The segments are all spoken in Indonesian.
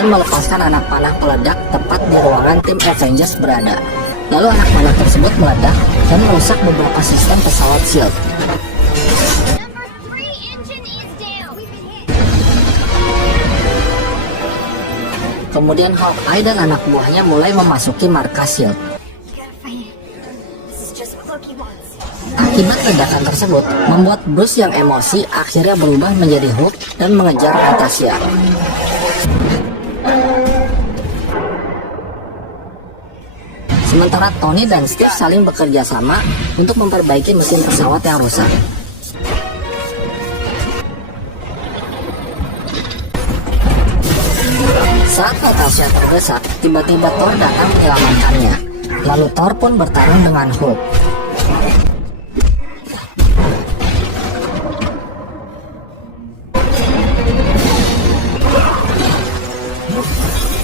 dan melepaskan anak panah peledak tepat di ruangan tim Avengers berada. Lalu anak panah tersebut meledak dan merusak beberapa sistem pesawat SHIELD. Kemudian Hawkeye dan anak buahnya mulai memasuki markas SHIELD. Akibat ledakan tersebut, membuat Bruce yang emosi akhirnya berubah menjadi Hulk dan mengejar Natasha. Sementara Tony dan Steve saling bekerja sama untuk memperbaiki mesin pesawat yang rusak. Saat Natasha terdesak, tiba-tiba Thor datang menyelamatkannya. Lalu Thor pun bertarung dengan Hulk.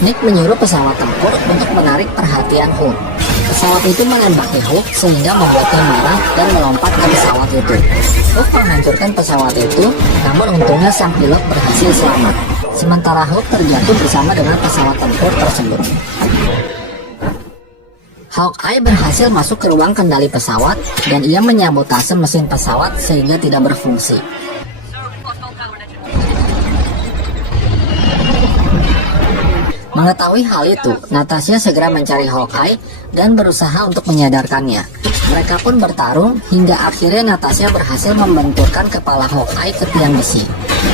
Nick menyuruh pesawat tempur untuk menarik perhatian Hulk. Pesawat itu menembaki Hulk sehingga membuatnya marah dan melompat ke pesawat itu. Hulk menghancurkan pesawat itu, namun untungnya sang pilot berhasil selamat. Sementara Hulk terjatuh bersama dengan pesawat tempur tersebut. Hawkeye berhasil masuk ke ruang kendali pesawat dan ia menyabotase mesin pesawat sehingga tidak berfungsi. Mengetahui hal itu, Natasha segera mencari Hawkeye dan berusaha untuk menyadarkannya. Mereka pun bertarung hingga akhirnya Natasha berhasil membenturkan kepala Hawkeye ke tiang besi.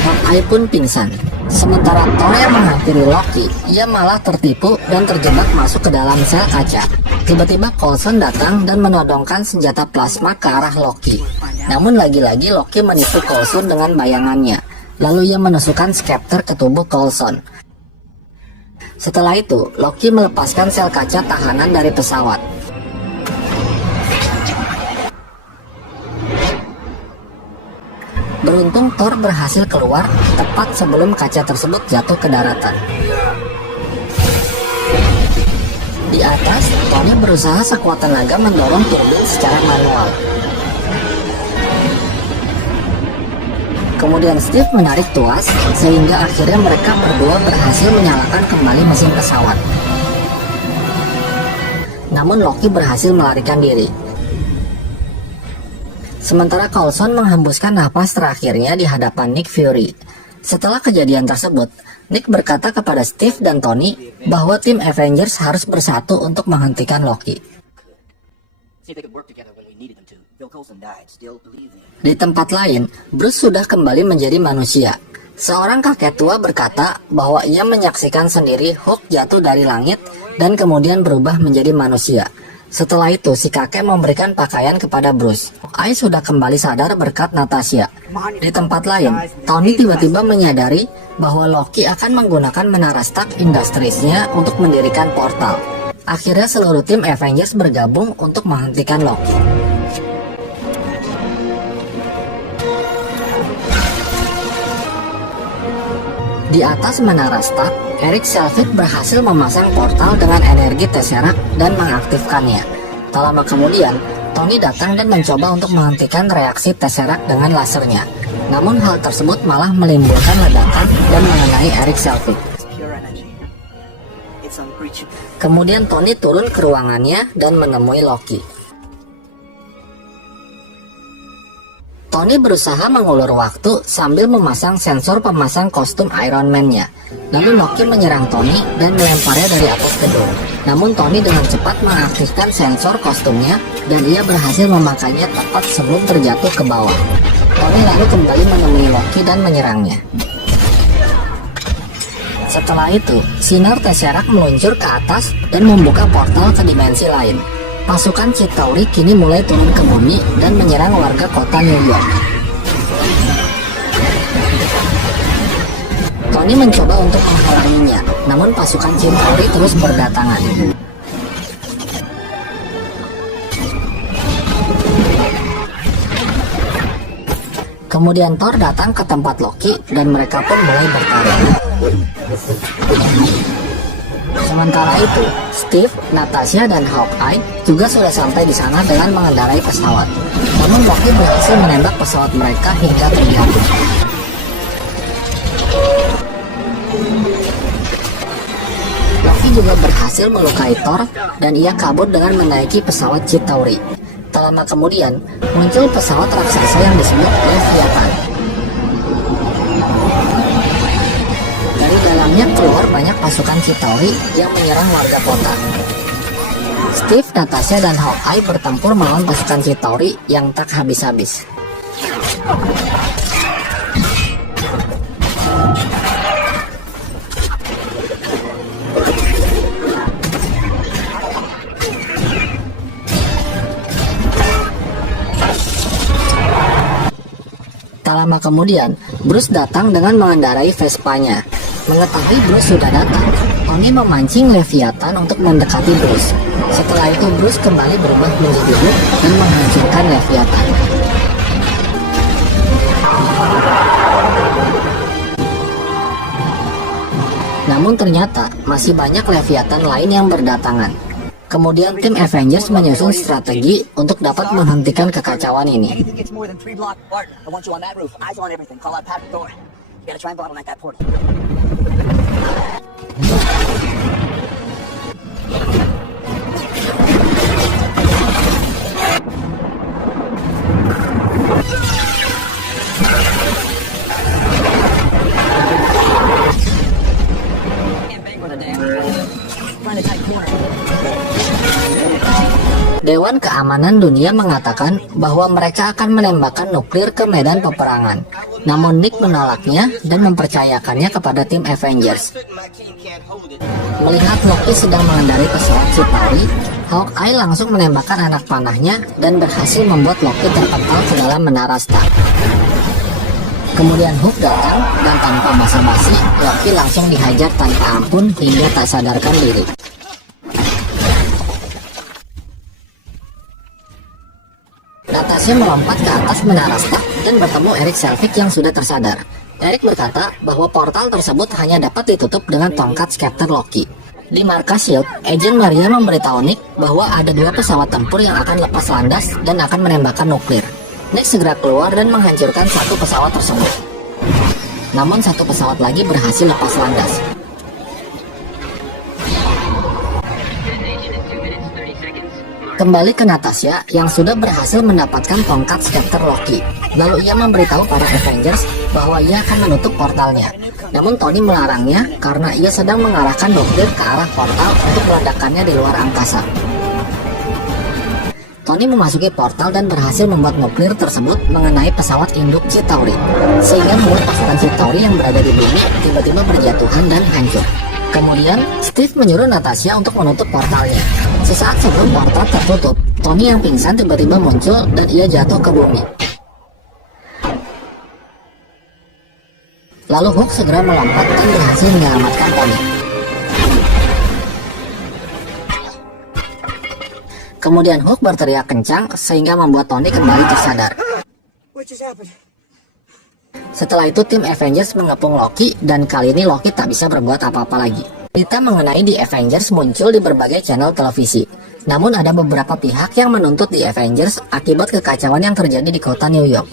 Hawkeye pun pingsan. Sementara Thor yang menghampiri Loki, ia malah tertipu dan terjebak masuk ke dalam sel kaca. Tiba-tiba Coulson datang dan menodongkan senjata plasma ke arah Loki. Namun lagi-lagi Loki menipu Coulson dengan bayangannya. Lalu ia menusukkan Scepter ke tubuh Coulson. Setelah itu, Loki melepaskan sel kaca tahanan dari pesawat. Beruntung Thor berhasil keluar tepat sebelum kaca tersebut jatuh ke daratan. Di atas, Tony berusaha sekuat tenaga mendorong turbin secara manual. Kemudian Steve menarik tuas, sehingga akhirnya mereka berdua berhasil menyalakan kembali mesin pesawat. Namun Loki berhasil melarikan diri. Sementara Coulson menghembuskan napas terakhirnya di hadapan Nick Fury. Setelah kejadian tersebut, Nick berkata kepada Steve dan Tony bahwa tim Avengers harus bersatu untuk menghentikan Loki. Di tempat lain, Bruce sudah kembali menjadi manusia. Seorang kakek tua berkata bahwa ia menyaksikan sendiri Hulk jatuh dari langit dan kemudian berubah menjadi manusia. Setelah itu, si kakek memberikan pakaian kepada Bruce. Hawkeye sudah kembali sadar berkat Natasha. Di tempat lain, Tony tiba-tiba menyadari bahwa Loki akan menggunakan menara Stark Industries-nya untuk mendirikan portal. Akhirnya seluruh tim Avengers bergabung untuk menghentikan Loki. Di atas menara Stark, Eric Selvig berhasil memasang portal dengan energi Tesseract dan mengaktifkannya. Tak lama kemudian, Tony datang dan mencoba untuk menghentikan reaksi Tesseract dengan lasernya. Namun hal tersebut malah menimbulkan ledakan dan mengenai Eric Selvig. Kemudian Tony turun ke ruangannya dan menemui Loki. Tony berusaha mengulur waktu sambil memasang sensor pemasang kostum Iron Man-nya. Lalu Loki menyerang Tony dan melemparnya dari atas gedung. Namun Tony dengan cepat mengaktifkan sensor kostumnya dan ia berhasil memakainya tepat sebelum terjatuh ke bawah. Tony lalu kembali menemui Loki dan menyerangnya. Setelah itu, sinar Tesseract meluncur ke atas dan membuka portal ke dimensi lain. Pasukan Chitauri kini mulai turun ke bumi dan menyerang warga kota New York. Tony mencoba untuk menghalanginya, namun pasukan Chitauri terus berdatangan. Kemudian Thor datang ke tempat Loki dan mereka pun mulai bertarung. Sementara itu, Steve, Natasha, dan Hawkeye juga sudah sampai di sana dengan mengendarai pesawat. Namun Loki berhasil menembak pesawat mereka hingga terjatuh. juga berhasil melukai Thor dan ia kabur dengan menaiki pesawat Chitauri. Tak lama kemudian, muncul pesawat raksasa yang disebut Leviathan. Dari dalamnya keluar banyak pasukan Chitauri yang menyerang warga kota. Steve, Natasha, dan Hawkeye bertempur melawan pasukan Chitauri yang tak habis-habis. Tak lama kemudian, Bruce datang dengan mengendarai Vespanya. Mengetahui Bruce sudah datang, Tony memancing Leviathan untuk mendekati Bruce. Setelah itu Bruce kembali berubah menjadi Hulk dan menghancurkan Leviathan. Namun ternyata masih banyak Leviathan lain yang berdatangan. Kemudian tim Avengers menyusun strategi untuk dapat menghentikan kekacauan ini. Dewan Keamanan Dunia mengatakan bahwa mereka akan menembakkan nuklir ke medan peperangan. Namun Nick menolaknya dan mempercayakannya kepada tim Avengers. Melihat Loki sedang mengendarai pesawat Chitauri, Hawkeye langsung menembakkan anak panahnya dan berhasil membuat Loki terpental ke dalam menara Stark. Kemudian Hulk datang dan tanpa basa-basi, Loki langsung dihajar tanpa ampun hingga tak sadarkan diri. Natasha melompat ke atas menara Stark dan bertemu Eric Selvig yang sudah tersadar. Eric berkata bahwa portal tersebut hanya dapat ditutup dengan tongkat Scepter Loki. Di markas SHIELD, Agent Maria memberitahu Nick bahwa ada 2 pesawat tempur yang akan lepas landas dan akan menembakkan nuklir. Nick segera keluar dan menghancurkan satu pesawat tersebut. Namun satu pesawat lagi berhasil lepas landas. Kembali ke Natasha yang sudah berhasil mendapatkan tongkat Scepter Loki. Lalu ia memberitahu para Avengers bahwa ia akan menutup portalnya. Namun Tony melarangnya karena ia sedang mengarahkan nuklir ke arah portal untuk meledakannya di luar angkasa. Tony memasuki portal dan berhasil membuat nuklir tersebut mengenai pesawat induk Chitauri, sehingga membuat pasukan Chitauri yang berada di bumi tiba-tiba berjatuhan dan hancur. Kemudian, Steve menyuruh Natasha untuk menutup portalnya. Sesaat sebelum portal tertutup, Tony yang pingsan tiba-tiba muncul dan ia jatuh ke bumi. Lalu Hulk segera melompat dan berhasil menyelamatkan Tony. Kemudian Hulk berteriak kencang sehingga membuat Tony kembali tersadar. Setelah itu tim Avengers mengepung Loki dan kali ini Loki tak bisa berbuat apa-apa lagi. Berita mengenai The Avengers muncul di berbagai channel televisi. Namun ada beberapa pihak yang menuntut The Avengers akibat kekacauan yang terjadi di kota New York.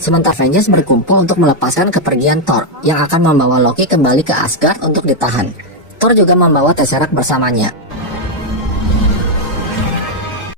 Sementara Avengers berkumpul untuk melepaskan kepergian Thor yang akan membawa Loki kembali ke Asgard untuk ditahan. Thor juga membawa Tesseract bersamanya.